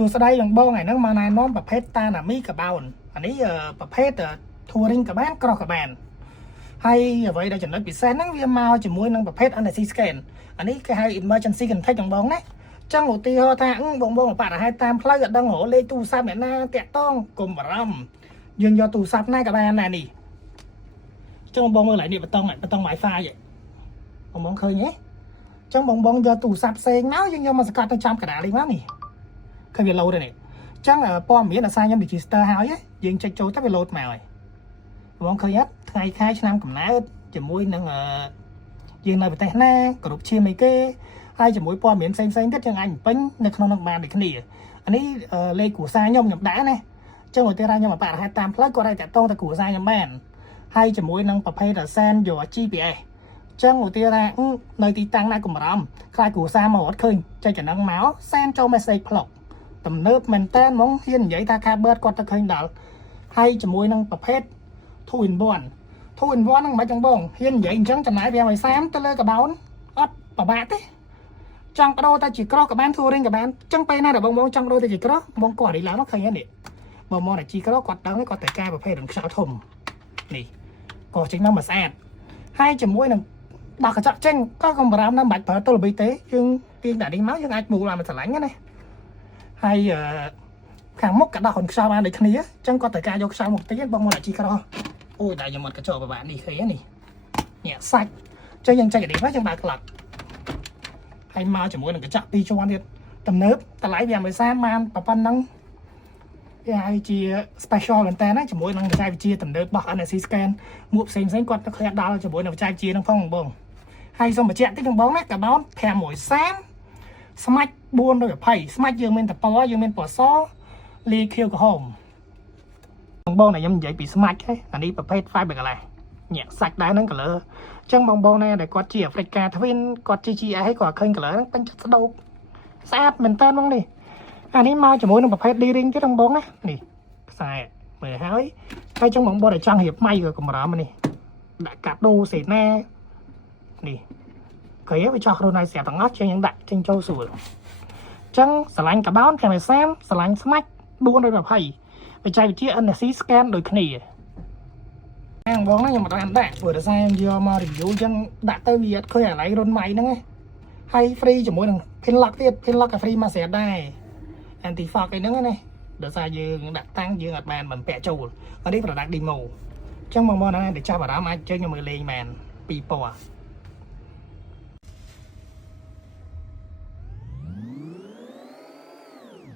សួស្តីបងបងថ្ងៃហ្នឹងមកណែនាំប្រភេទតាណាមីកាបោនអានេះប្រភេទធូរីងក៏បានក្រោះក៏បានហើយអ្វីដែលចំណុចពិសេសហ្នឹងវាមកជាមួយនឹងប្រភេទ NSC scan អានេះគេហៅ emergency contact បងណាចឹងឧទាហរណ៍ថាបងបងបរិហេតុតាមផ្លូវអត់ដឹងរកលេខទូរស័ព្ទអ្នកណាតាក់តងកុំបារម្ភយើងយកទូរស័ព្ទណាក៏បានដែរនេះចឹងបងមើលឡើងនេះបតង់ Wi-Fi បងបងឃើញទេចឹងបងបងយកទូរស័ព្ទផ្សេងមកយើងយកមកសង្កត់ទៅចំកណ្ដាលនេះមកនេះឃើញវា load ទេនេះចឹងព័ត៌មានអាសាខ្ញុំ register ហើយយើងចុចចូលទៅវា load មកហើយបងឃើញអត់ថ្ងៃខែឆ្នាំកំណើតជាមួយនឹងយើងនៅប្រទេសណាគ្រប់ឈាមអីគេហើយជាមួយព័ត៌មានផ្សេងទៀតយើងអាចបំពេញនៅក្នុងនោះបានដូចគ្នាអានេះលេខគ្រួសារខ្ញុំដាក់ណាចឹងឧទាហរណ៍ខ្ញុំបរិហេតុតាមផ្លូវគាត់ឲ្យតាក់ទងទៅគ្រួសារខ្ញុំបានហើយជាមួយនឹងប្រភេទ send your GPS ចឹងឧទាហរណ៍នៅទីតាំងណាកុំបារម្ភខ្លាចគ្រួសារមកអត់ឃើញចុចចំណឹងមក send ចូល message ផ្លុកទំនើបមែនតើហ្មងហ៊ាននិយាយថាកាបឺតគាត់ទៅឃើញដល់ហើយជាមួយនឹងប្រភេទ 2 in 1 ហ្នឹងមិនចឹងបងហ៊ាននិយាយអញ្ចឹងចំណាយវាឲ្យ30ទៅលើកបោនអត់ប្របាក់ទេចង់បដូរទៅជាក្រោះក៏បានធូរេងក៏បានចឹងពេលណាដែលបងចង់បដូរទៅជាក្រោះបងគាត់រីឡើងមកឃើញនេះបងតែជីក្រោះគាត់ដឹងគាត់តែកែប្រភេទរំខ្យល់ធំនេះក៏ចេញមកស្អាតហើយជាមួយនឹងដោះកញ្ចក់ចេញក៏កុំបារម្ភណាមិនបាច់ប្រើទូលប៊ីទេយើងទាញដាក់នេះមកយើងអាចមូលបានមួយស្រឡាញ់ណាហើយខាងមុខក៏ដោះរំខ្យល់បានដូចគ្នាចឹងគាត់តែការយកខ្យល់មកតិចបងតែជីក្រោះអូយតែខ្ញុំអត់កញ្ចក់ប្រហែលនេះឃើញនេះសាច់ចឹងយើងចែកនេះមកយើងបើកក្លាត់ហើយមកជាមួយនឹងកញ្ចក់2ជាន់ទៀតទំនើបតម្លៃវាមិនសាបានប៉ុណ្ណឹងវាឲ្យជា special មែនតើណាជាមួយនឹងបច្ចេកវិទ្យាទំនើបរបស់ NSC scan មួកផ្សេងគាត់ទៅឃ្លាតដល់ជាមួយនឹងបច្ចេកវិទ្យាហ្នឹងផងបងហើយសូមបញ្ជាក់តិចបងណាកាបោន530ស្មាច់420ស្មាច់យើងមានតពណ៌យើងមានពណ៌សលាយខៀវក្រហមបងតែខ្ញុំនិយាយពីស្មាច់ហ៎អានេះប្រភេទ fiberglass សាច់ដែរហ្នឹង color អញ្ចឹងបងណាដែលគាត់ជា Africa Twin គាត់ជា GS ឲ្យគាត់ឃើញ color ហ្នឹងពេញចិត្តស្ដោកស្អាតមែនតើបងនេះអានេះមកជាមួយនឹងប្រភេទ D-ring ទៀតបងណានេះខ្សែមើលហើយចឹងបងតែចង់រៀបម៉ៃក៏កម្រាមនេះដាក់កាដូសេណានេះឃើញវាចោះខ្លួនឲ្យស្រាប់ទាំងអស់ចឹងយើងដាក់ចេញចូលស្រួលចឹងស្រឡាញ់កាបោន530ស្រឡាញ់ស្មាច់420បច្ចេកវិទ្យា NSC scan ដូចគ្នាបងណាខ្ញុំមិនបានដាក់ព្រោះតែសារខ្ញុំយកមក review ចឹងដាក់ទៅវាអត់ឃើញអាឡៃរុនម៉ៃហ្នឹងហើយ free ជាមួយនឹង pin lock ទៀត pin lock ក៏ free មកស្រាប់ដែរ anti fog អីហ្នឹងណាដោយសារយើងដាក់តាំងយើងអត់បានបំពាក់ចូលអានេះ product demo ចឹងបងណាដែលចាប់អារម្មណ៍អាចជើញមកមើលលេងមែនពីពណ៌